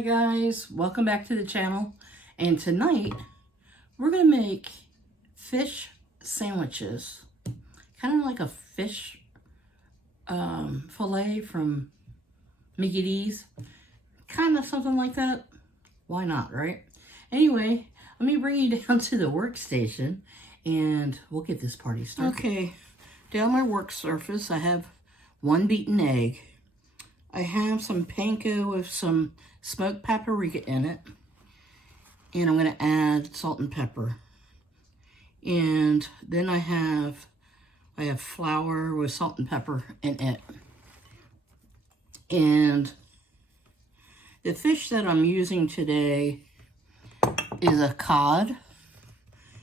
Hi guys, welcome back to the channel. And tonight we're gonna make fish sandwiches, kind of like a fish fillet from Mickey D's, kind of something like that. Why not, right? Anyway, let me bring you down to the workstation and we'll get this party started. Okay, down my work surface I have one beaten egg. I have some panko with some smoked paprika in it. And I'm going to add salt and pepper. And then I have flour with salt and pepper in it. And the fish that I'm using today is a cod.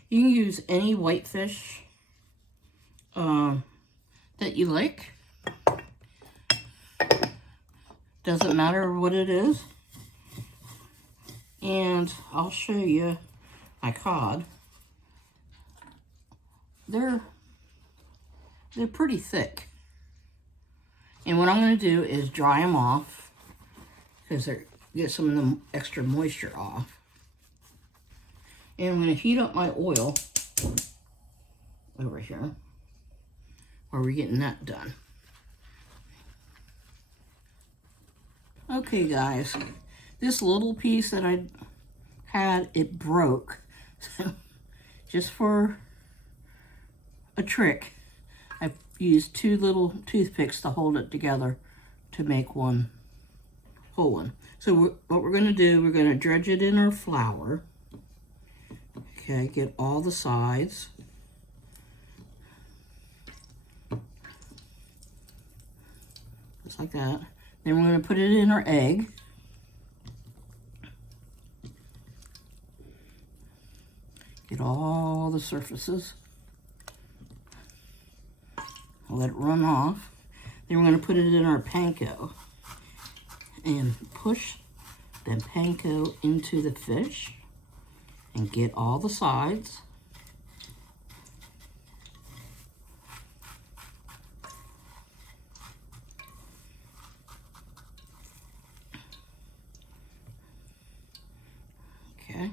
You can use any white fish that you like. Doesn't matter what it is. And I'll show you my cod. They're pretty thick. And what I'm going to do is dry them off because they get some of the extra moisture off. And I'm going to heat up my oil over here while we're getting that done. Okay guys, this little piece that I had, it broke. So just for a trick, I used two little toothpicks to hold it together to make one whole one. So what we're going to do, we're going to dredge it in our flour. Okay, get all the sides. Just like that. Then we're going to put it in our egg. Get all the surfaces. Let it run off. Then we're going to put it in our panko. And push the panko into the fish. And get all the sides. Okay.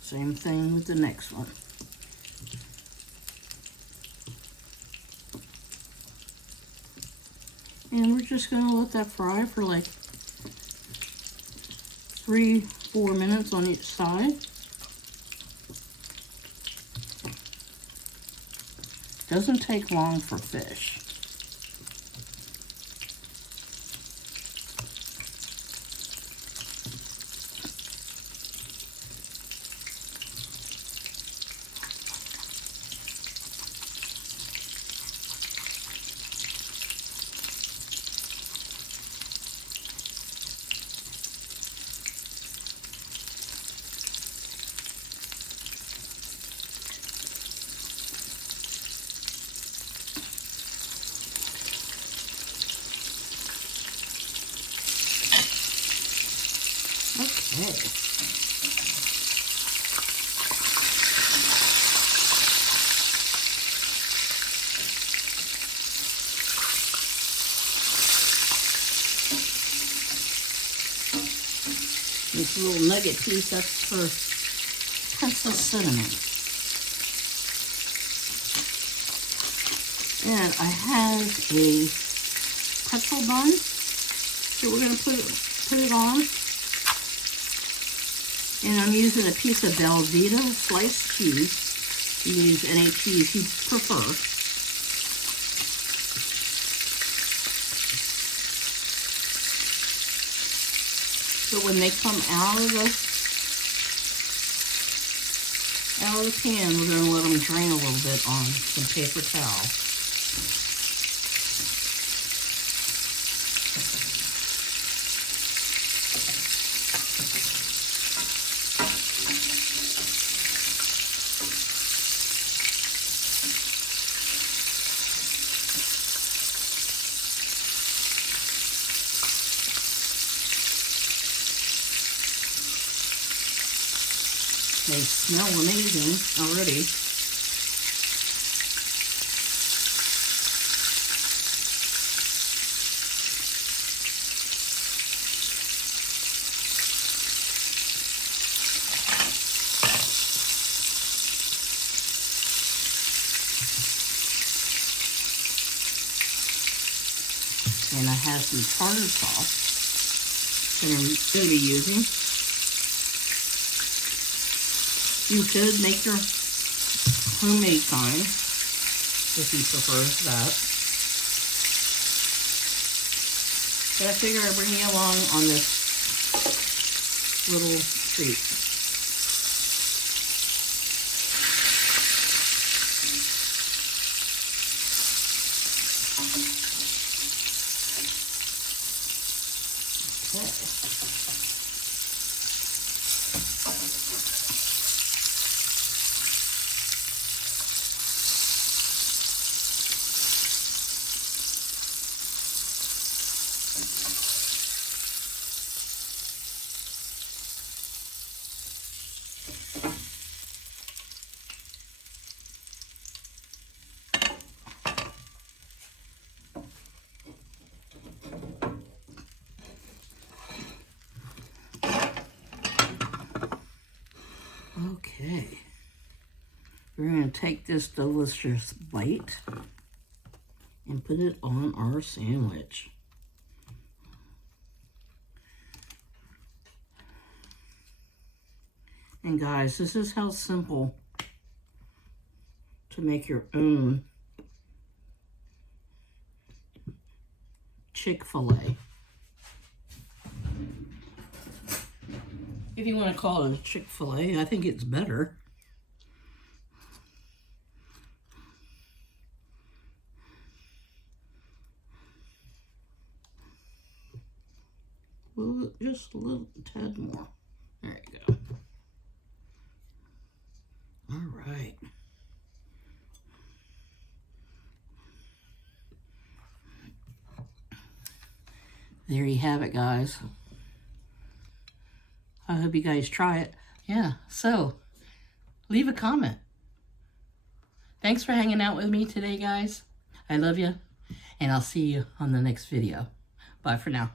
Same thing with the next one. And we're just going to let that fry for like 3-4 minutes on each side. Doesn't take long for fish. Okay. This little nugget piece, that's for Princess Cinnamon. And I have a pretzel bun that we're going to put it on. And I'm using a piece of Velveeta sliced cheese. You can use any cheese you prefer. So when they come out of the pan, we're going to let them drain a little bit on some paper towel. They smell amazing already. And I have some tartar sauce that I'm going to be using. You could make your homemade kind if you prefer that. But I figure I'd bring you along on this little treat. Okay, we're going to take this delicious bite and put it on our sandwich. And guys, this is how simple to make your own Chick-fil-A. If you want to call it a Chick-fil-A, I think it's better. Well, just a little tad more. There you go. All right. There you have it, guys. I hope you guys try it. Yeah, so leave a comment. Thanks for hanging out with me today, guys. I love you, and I'll see you on the next video. Bye for now.